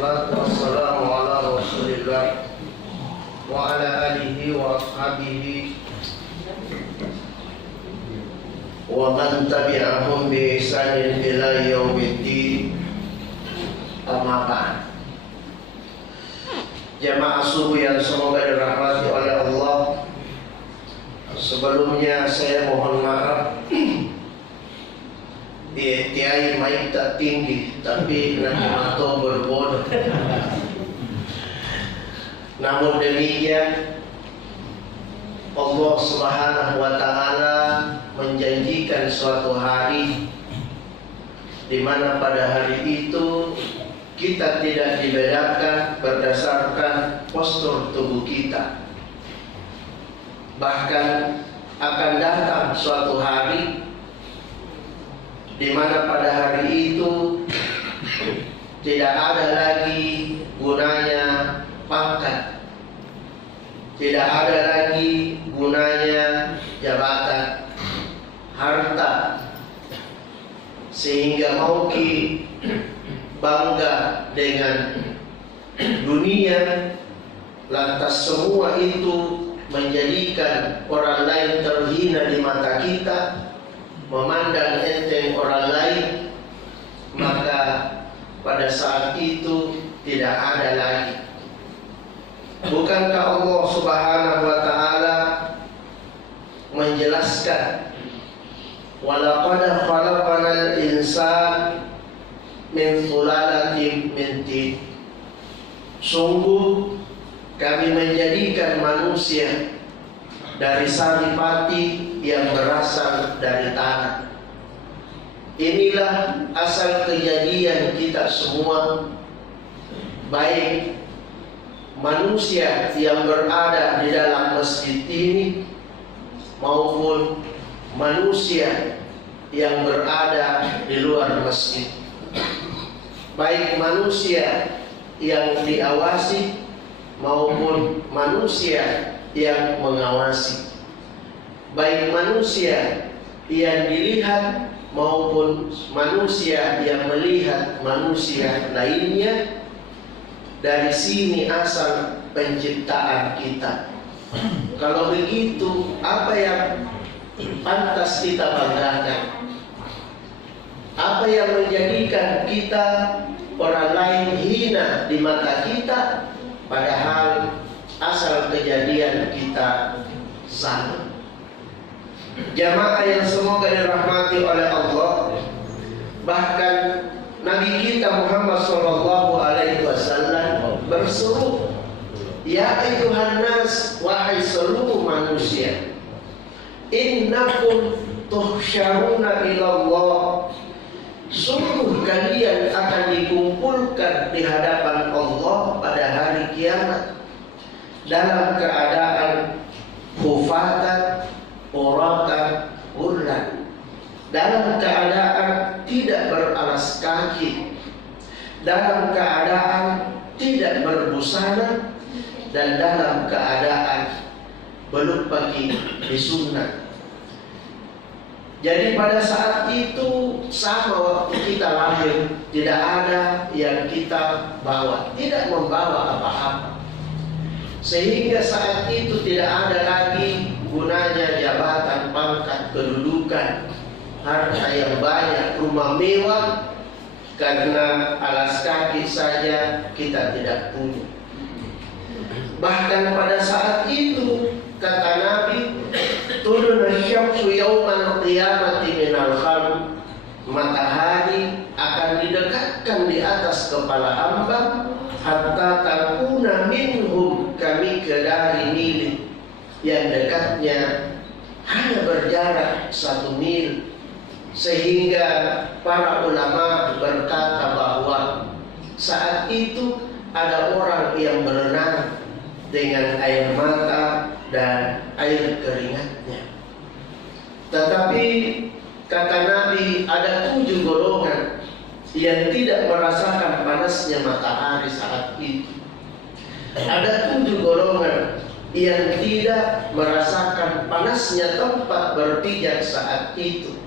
wassalatu wassalamu ala Rasulillah wa ala alihi wa ashabihi wa man tabi'ahum bi ihsanin ila yaumiddin. Amma ba'd. Jamaah subuh yang semoga dirahmati oleh Allah. Sebelumnya saya mohon maaf, tiai mic tak tinggi, tapi nanti atau berbodor. Namun demikian, Allah Subhanahu wa Ta'ala menjanjikan suatu hari di mana pada hari itu kita tidak dibedakan berdasarkan postur tubuh kita. Bahkan akan datang suatu hari di mana pada hari itu tidak ada lagi gunanya pangkat, tidak ada lagi gunanya jabatan, harta, sehingga Mauki bangga dengan dunia, lantas semua itu menjadikan orang lain terhina di mata kita, memandang enteng orang lain, maka pada saat itu tidak ada lagi. Bukankah Allah Subhanahu wa Ta'ala menjelaskan, walaqad khalaqnal insana min sulalatin min tin. Sungguh kami menjadikan manusia dari saripati yang berasal dari tanah. Inilah asal kejadian kita semua, baik manusia yang berada di dalam masjid ini maupun manusia yang berada di luar masjid, baik manusia yang diawasi maupun manusia yang mengawasi, baik manusia yang dilihat maupun manusia yang melihat manusia lainnya. Dari sini asal penciptaan kita. Kalau begitu, apa yang pantas kita banggakan? Apa yang menjadikan kita orang lain hina di mata kita, padahal asal kejadian kita sama. Jamaah yang semoga dirahmati oleh Allah, bahkan Nabi kita Muhammad sallallahu alaihi wasallam berseru, ya ayuhan nas, wahai seluruh manusia, innakum tuhsyaruna ila Allah, sungguh kalian akan dikumpulkan di hadapan Allah pada hari kiamat dalam keadaan hufatan, uratan, urlan, dalam keadaan tidak beralas kaki, dalam keadaan tidak berbusana, dan dalam keadaan belum pakai disunnah. Jadi pada saat itu sama waktu kita lahir, tidak ada yang kita bawa, tidak membawa apa-apa, sehingga saat itu tidak ada lagi gunanya jabatan, pangkat, kedudukan, harta yang banyak, rumah mewah, karena alas kaki saja kita tidak punya. Bahkan pada saat itu kata Nabi, turun asyamsu yaumal qiyamati minal khalq, matahari akan didekatkan di atas kepala hamba hatta takuna minhum kami kedari mil, yang dekatnya hanya berjarak 1 mil. Sehingga para ulama berkata bahwa saat itu ada orang yang berenang dengan air mata dan air keringatnya. Tetapi kata Nabi, ada 7 golongan yang tidak merasakan panasnya matahari saat itu. Ada 7 golongan yang tidak merasakan panasnya tempat berpijak saat itu.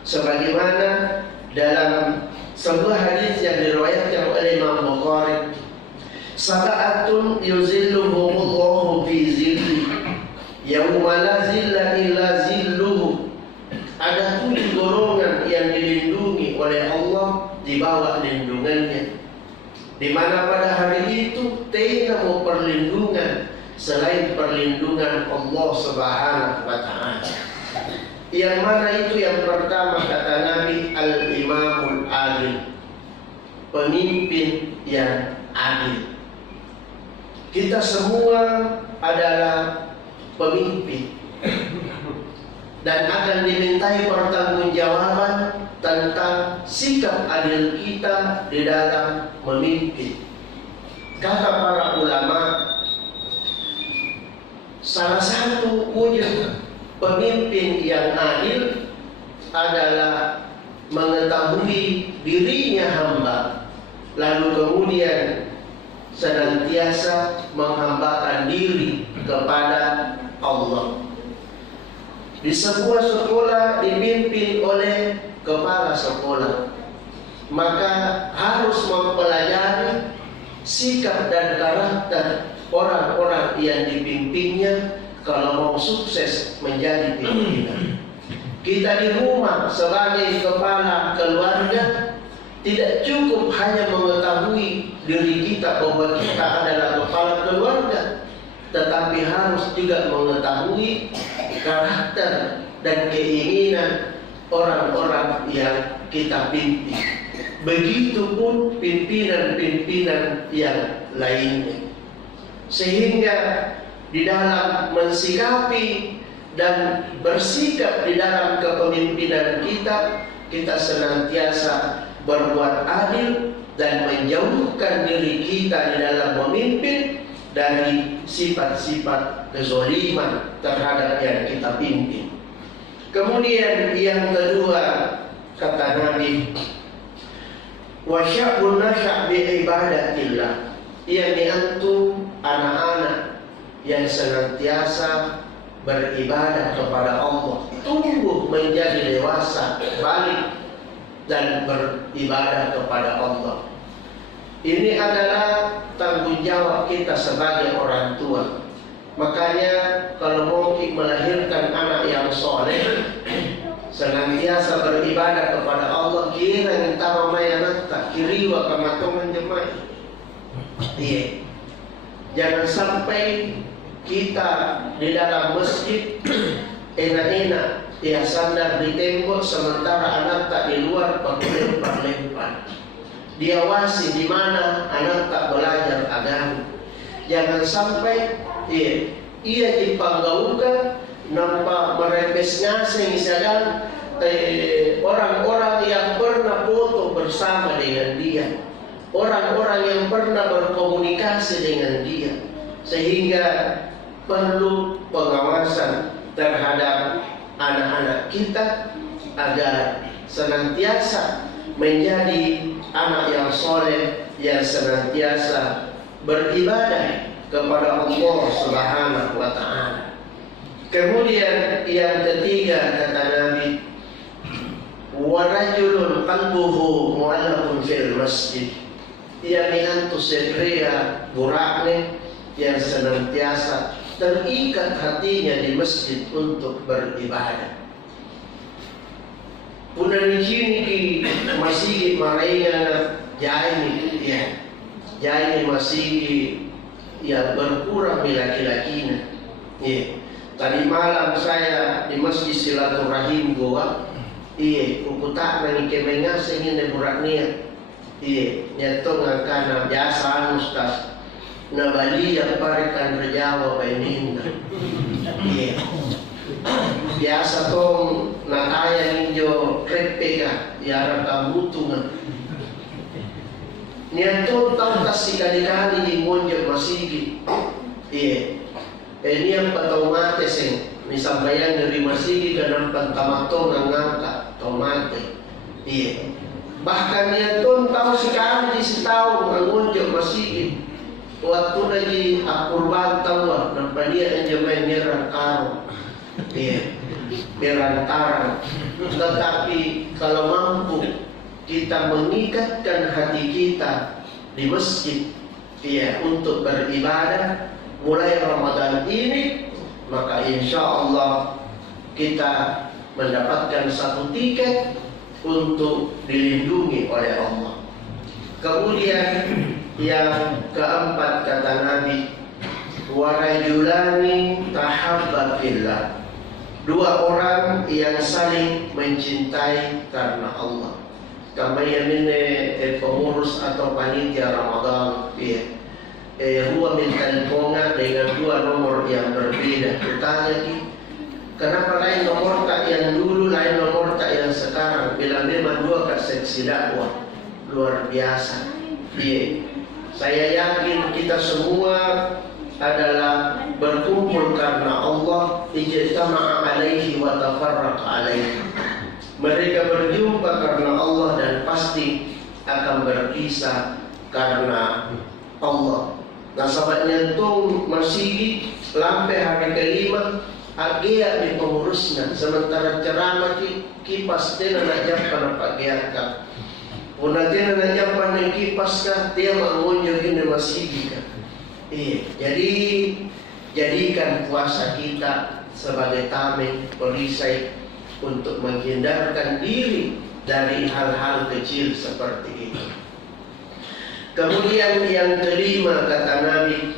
Sebagaimana dalam sebuah hadis yang diriwayatkan oleh Imam Bukhari, sab'atun yuzilluhumullahu fi zilli yauma la zilla illa zilluhu. Ada 7 golongan yang dilindungi oleh Allah di bawah lindungannya, di mana pada hari itu tidak mau perlindungan selain perlindungan Allah Subhanahu wa taala. Yang mana itu? Yang pertama kata Nabi, al-imamul adil, pemimpin yang adil. Kita semua adalah pemimpin dan akan dimintai pertanggungjawaban tentang sikap adil kita di dalam memimpin. Kata para ulama, salah satu wujud pemimpin yang adil adalah mengetahui dirinya hamba, lalu kemudian senantiasa menghambakan diri kepada Allah. Di sebuah sekolah dipimpin oleh kepala sekolah, maka harus mempelajari sikap dan karakter orang-orang yang dipimpinnya kalau mau sukses menjadi pimpinan. Kita di rumah sebagai kepala keluarga tidak cukup hanya mengetahui diri kita bahwa kita adalah kepala keluarga, tetapi harus juga mengetahui karakter dan keinginan orang-orang yang kita pimpin. Begitupun pimpinan-pimpinan yang lainnya. Sehingga di dalam mensikapi dan bersikap di dalam kepemimpinan kita, kita senantiasa berbuat adil dan menjauhkan diri kita di dalam memimpin dari sifat-sifat kezaliman terhadap yang kita pimpin. Kemudian yang kedua kata Nabi, wa sya'bun nasya' bi ibadatillah, yakni antum anak-anak yang senantiasa beribadah kepada Allah, tumbuh menjadi dewasa, balik dan beribadah kepada Allah. Ini adalah tanggung jawab kita sebagai orang tua. Makanya kalau mau melahirkan anak yang soleh, senantiasa beribadah kepada Allah, kira minta mamaya nata kiriwa kamatongan jemaah. Iya. Jangan sampai kita di dalam masjid enak-enak ya sandar di tembok, sementara anak tak di luar lempar-lempar. Diawasi di mana anak tak belajar agama. Jangan sampai ia dipanggaukan nampak merembes ngasing sedang orang-orang yang pernah foto bersama dengan dia, orang-orang yang pernah berkomunikasi dengan dia, sehingga perlu pengawasan terhadap anak-anak kita agar senantiasa menjadi anak yang soleh, yang senantiasa beribadah kepada Allah Subhanahu wa taala. Kemudian yang ketiga kata Nabi, wa rajulun qalbuhu mu'allaqun fil masjid, yakni antu sekrea burakne yang senantiasa terikat hatinya di masjid untuk beribadah. Puna di sini ki masih marainya jaini ya. Jaini masih ya berkurang laki-lakinya. Ya. Tadi malam saya di Masjid Silaturahim Goa, kukutak nang kemengas ingin deburaknya. Nyato ngakana biasa Ustaz. Na Bali yang parikan rejawa painina. Biasa tong nakaya ninjo krepeka ya rata butungan. Nyato tang kasih kali-kali di monjo masigi. Ini yang otomatis misal bayang dari masigi ke nampak tamato ngangka otomatis. Bahkan nyato tahu sekali di setahun ngonjo masigi. Waktu lagi akurban tahu nampak dia yang main nyerang karo. Berantara. Tetapi kalau mampu kita mengikatkan hati kita di masjid untuk beribadah mulai Ramadan ini, maka insya Allah kita mendapatkan satu tiket untuk dilindungi oleh Allah. Kemudian yang keempat kata Nabi, warajulani tahabba fillah, dua orang yang saling mencintai karena Allah. Kami ini pengurus atau panitia Ramadan Rua minta teleponnya dengan dua nomor yang berbeda. Bertanya kenapa lain nomor tak yang dulu, lain nomor tak yang sekarang? Bila memang dua ke seksi dakwah luar biasa. Saya yakin kita semua adalah berkumpul karena Allah, ijtama'a alaihi wa tafarraqa alaihi. Mereka berjumpa karena Allah dan pasti akan berpisah karena Allah. Nah, sahabatnya itu masih sampai hari kelima agia di pengurusnya, sementara ceramah kipas dia nak japan apa giatkan. Puna dia nak japan yang kipas kan dia mengunjungi di masjid kan. Jadi jadikan puasa kita sebagai tameng perisai untuk menghindarkan diri dari hal-hal kecil seperti itu. Kemudian yang kelima kata Nabi,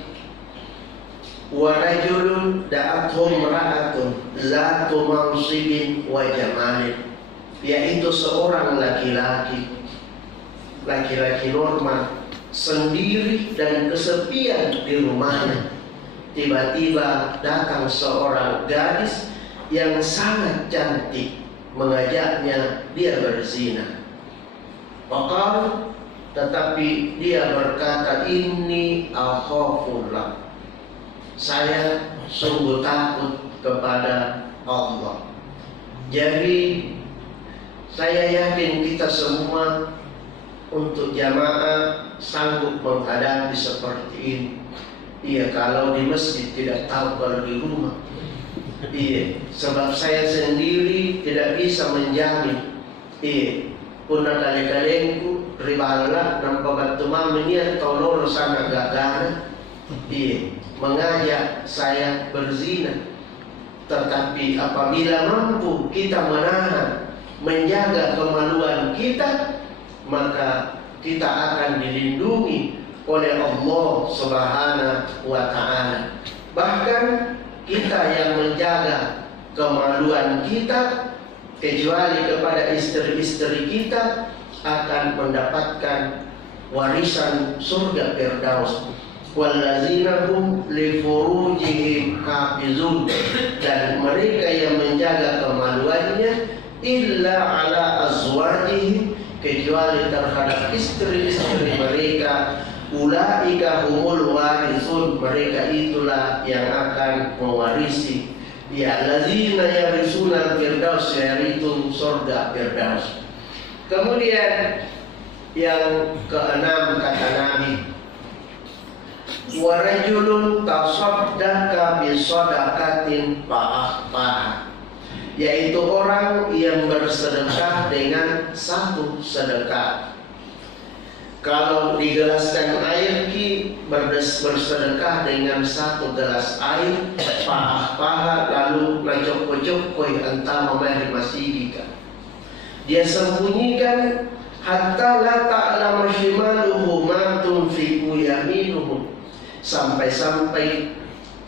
wa rajulun da'athum ra'atun zatu mansibin wa jamalin, yaitu seorang laki-laki normal sendiri dan kesepian di rumahnya. Tiba-tiba datang seorang gadis yang sangat cantik mengajaknya dia berzina. Tetapi dia berkata, ini akhafullah, saya sungguh takut kepada Allah. Jadi saya yakin kita semua untuk jamaah sanggup menghadapi seperti ini. Kalau di masjid tidak tahu kalau di rumah. Sebab saya sendiri tidak bisa menjamin. Puna kali-kalengku ribalah nampak batu mamanya tolong sana gagana. Mengajak saya berzina. Tetapi apabila mampu kita menahan, menjaga kemaluan kita, maka kita akan dilindungi oleh Allah Subhanahu wa Ta'ala. Bahkan kita yang menjaga kemaluan kita, kecuali kepada istri-istri kita, akan mendapatkan warisan surga Firdaus. Wallazina hum li furujihim hafizun, dan mereka yang menjaga kemaluannya illa ala azwajihim, kecuali terhadap istri-istri mereka. Ulaika humul warisun, mereka itulah yang akan mewarisi. Allazina yarisuna firdaus, yaitu surga Firdaus. Kemudian yang keenam kata Nabi, wa rajulun tasaddaqa bi shadaqatin fa'akhfaha, yaitu orang yang bersedekah dengan satu sedekah. Kalau digelaskan air bersedekah dengan satu gelas air, paha lalu nacok-cokoi entah memari masih dia sembunyikan hatta la ta'lamu shimaluhu ma tunfiqu yaminuhu, sampai-sampai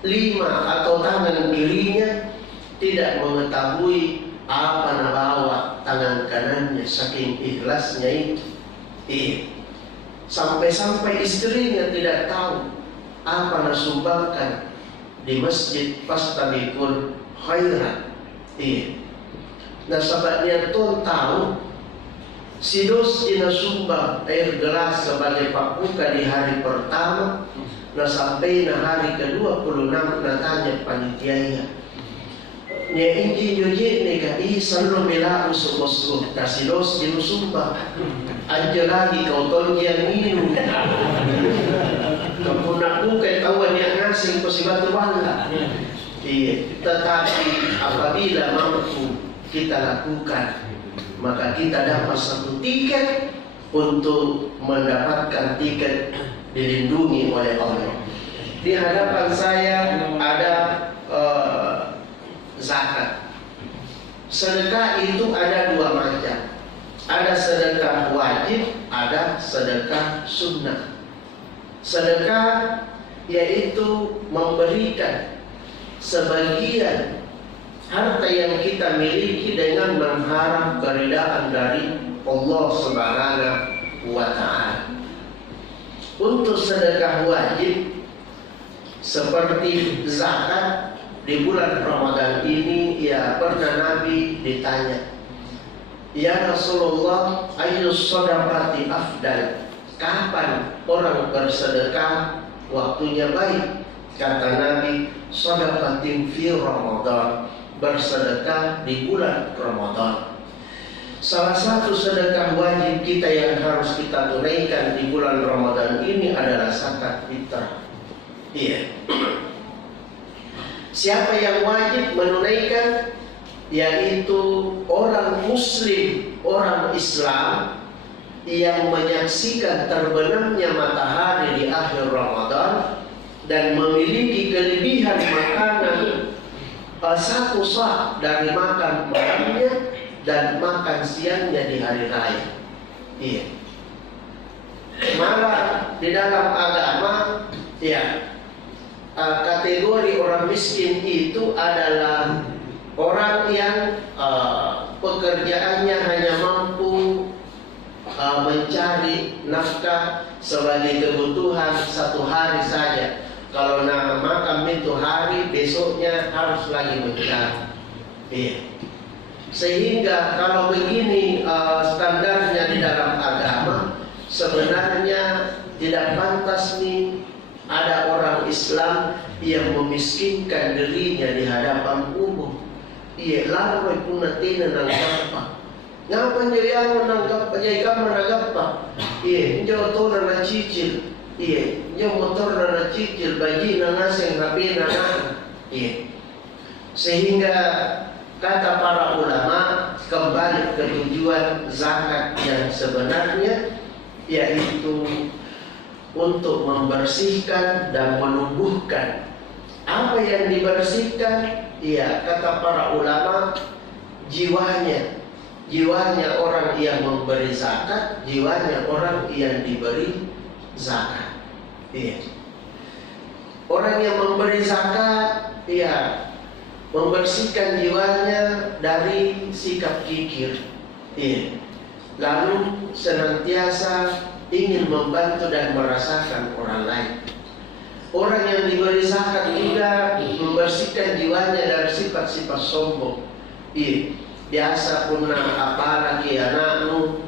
lima atau tangan kirinya tidak mengetahui apa yang bawa tangan kanannya, saking ikhlasnya itu. Sampai-sampai istrinya tidak tahu apa yang sumbangkan di masjid fastabiqul khairat. Nah, sahabatnya tuh tahu si dos ina sumbang air gelas sebagai pakuka di hari pertama. Nah, sampai na hari ke-26 na tanya panitianya, nya inji yoje nega selalu mela usuk-usuk kasih dos ina sumbang aja lagi kau tonjian minum. Kamu nak buka tahuan yang ngasih pasti batu bala. Tetapi apabila mampu kita lakukan, maka kita dapat satu tiket untuk mendapatkan tiket dilindungi oleh Allah. Di hadapan saya ada zakat. Sedekah itu ada dua macam. Ada sedekah wajib, ada sedekah sunnah. Sedekah yaitu memberikan sebagian harta yang kita miliki dengan mengharap keridaan dari Allah Subhanahu wa Ta'ala. Untuk sedekah wajib seperti zakat di bulan Ramadan ini, ya pernah Nabi ditanya, "Ya Rasulullah, ayyus shadaqati afdal?" Kapan orang bersedekah waktunya baik? Kata Nabi, "Shadaqatin fi Ramadan." Bersedekah di bulan Ramadan. Salah satu sedekah wajib kita yang harus kita tunaikan di bulan Ramadan ini adalah zakat fitrah. Iya. Siapa yang wajib menunaikan? Yaitu orang Muslim, orang Islam yang menyaksikan terbenamnya matahari di akhir Ramadan dan memiliki kelebihan makanan satu sah dari makan malamnya dan makan siangnya di hari raya. Iya. Malah di dalam agama, ya, kategori orang miskin itu adalah orang yang pekerjaannya hanya mampu mencari nafkah sebagai kebutuhan satu hari saja. Kalau nak makan itu hari, besoknya harus lagi mencari. Iya. Sehingga kalau begini standarnya di dalam agama, sebenarnya tidak pantas nih ada orang Islam yang memiskinkan dirinya di hadapan umum. Iya, lalu pun tina nanggapa. Ngapain dia yang nanggapa? Jadi kamu nanggapa? Iya, jauh tu nana cicil. Iya, jauh motor nana cicil, baju nana seng HP nana. Iya, sehingga kata para ulama kembali ke tujuan zakat yang sebenarnya, yaitu untuk membersihkan dan menumbuhkan. Apa yang dibersihkan? Ya, kata para ulama, jiwanya orang yang memberi zakat, jiwanya orang yang diberi zakat. Iya. Orang yang memberi zakat, ya, membersihkan jiwanya dari sikap kikir. Iya. Lalu senantiasa ingin membantu dan merasakan orang lain. Orang yang diberi zakat juga membersihkan jiwanya dari sifat-sifat sombong. Iya. Biasa pun apa lagi anakmu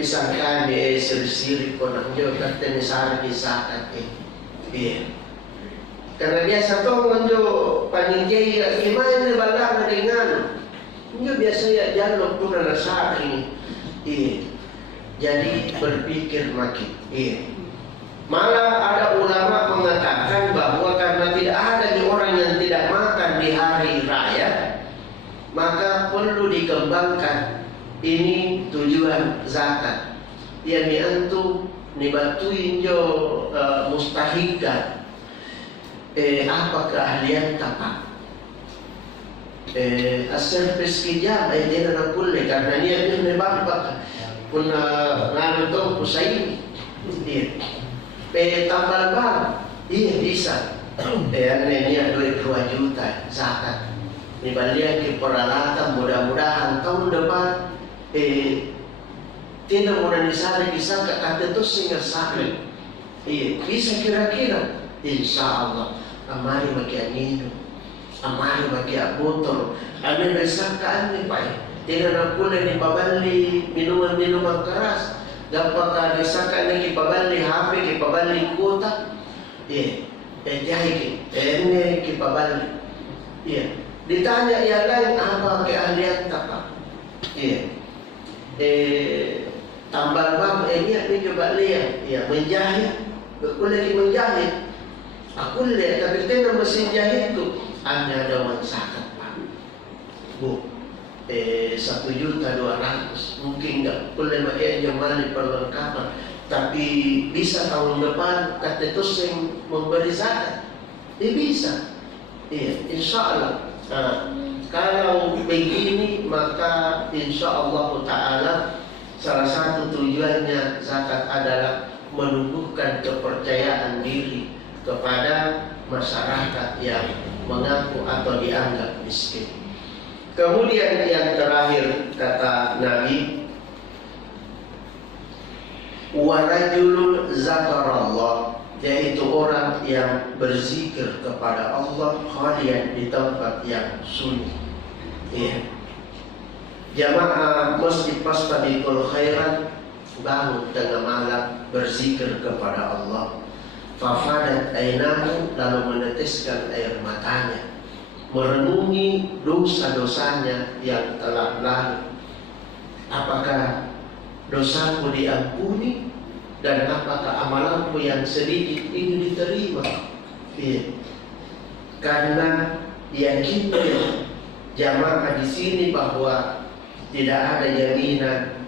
pisang kami siri-siri pun anjo kata misalnya di zakat. Iya. Karena biasa tuh anjo panitia gimana nih balang dengan anjo biasa ya jalur pun ada saat ini. Iya. Jadi berpikir makin. Iya. Malah ada ulama mengatakan bahwa karena tidak ada orang yang tidak makan di hari raya, maka perlu dikembangkan ini tujuan zakat. Yang niantu nibatuin jo mustahika. Apa keahlian tapak? Asal peskijam dia nak boleh karena dia ni bapa pun nganu tu pusai dia. Tambal bang, iya bisa. Ini 2 juta zakat. Dibalian ke peralatan, mudah-mudahan tahun depan tidak mudah disari bisa kata itu sehingga sakit. Iya, bisa kira-kira. Insya Allah, amari bagi anino, amari bagi abotor, amin resakaan ni pak. Tidak nak pula ni pabali minuman keras. Dapat resakaan ni pabali HP, pabali kuota. Iya, jahit, ini pabali. Iya. Ditanya yang lain apa keahlian tak? Iya. Tambal bang, ini coba lihat. Ya, menjahit. Aku lagi menjahit. Aku lihat, tapi kita mesin jahit tu ada daun zakat pak. Bu, 1.200.000, mungkin nggak boleh makanya mali perlengkapan, tapi bisa tahun depan kata terus yang memberi zakat, bisa, insya Allah. Kalau begini maka insya Allah Taala salah satu tujuannya zakat adalah menumbuhkan kepercayaan diri kepada masyarakat yang mengaku atau dianggap miskin. Kemudian yang terakhir kata Nabi, warajulun zakarallah, yaitu orang yang berzikir kepada Allah khalian di tempat yang sunyi. Jamaah masjid Fastabiqul Khairat bangun tengah malam berzikir kepada Allah. Fafadat ainahu, lalu meneteskan air matanya, merenungi dosa-dosanya yang telah lalu. Apakah dosaku diampuni dan apakah amalanku yang sedikit ini diterima? Karena yakinnya jamaah di sini bahwa tidak ada jaminan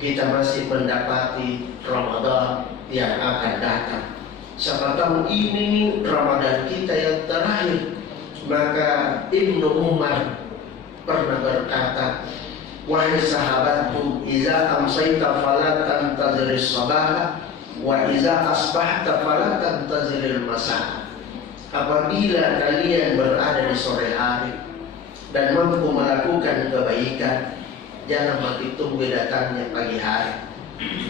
kita masih mendapati Ramadan yang akan datang. Siapa tahu ini Ramadan kita yang terakhir. Maka Ibnu Umar pernah berkata, wahai sahabatku, iza amsayta fala tantaziril sabaha, wa iza asbahta fala tantaziril masa. Apabila kalian berada di sore hari dan mampu melakukan kebaikan, jangan mati tunggu datangnya pagi hari.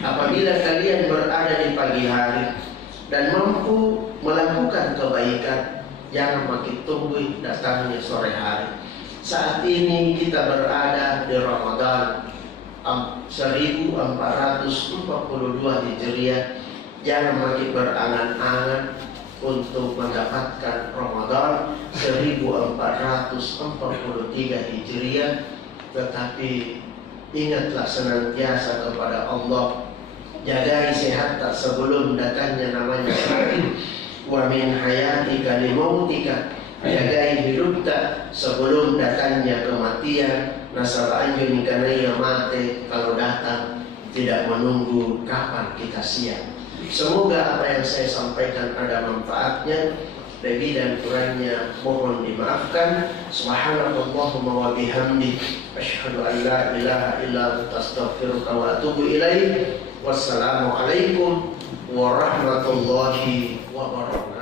Apabila kalian berada di pagi hari dan mampu melakukan kebaikan, jangan makin tunggu datangnya sore hari. Saat ini kita berada di Ramadan 1442 Hijriah. Jangan makin berangan-angan untuk mendapatkan Ramadan 1443 Hijriah. Tetapi ingatlah senantiasa kepada Allah, jagai sehat tak sebelum datangnya namanya sakit. Wa min hayatika limautika, jagai hidup tak sebelum datangnya kematian. Nasal anjun kanaya mate, kalau datang tidak menunggu kapan kita siap. Semoga apa yang saya sampaikan ada manfaatnya. Lebih dan kurangnya mohon dimaafkan. Subhanallahumma wa bihamdi, asyhadu an la ilaha illa anta astaghfiruka wa atubu ilaik. Wassalamualaikum warahmatullahi wabarakatuh.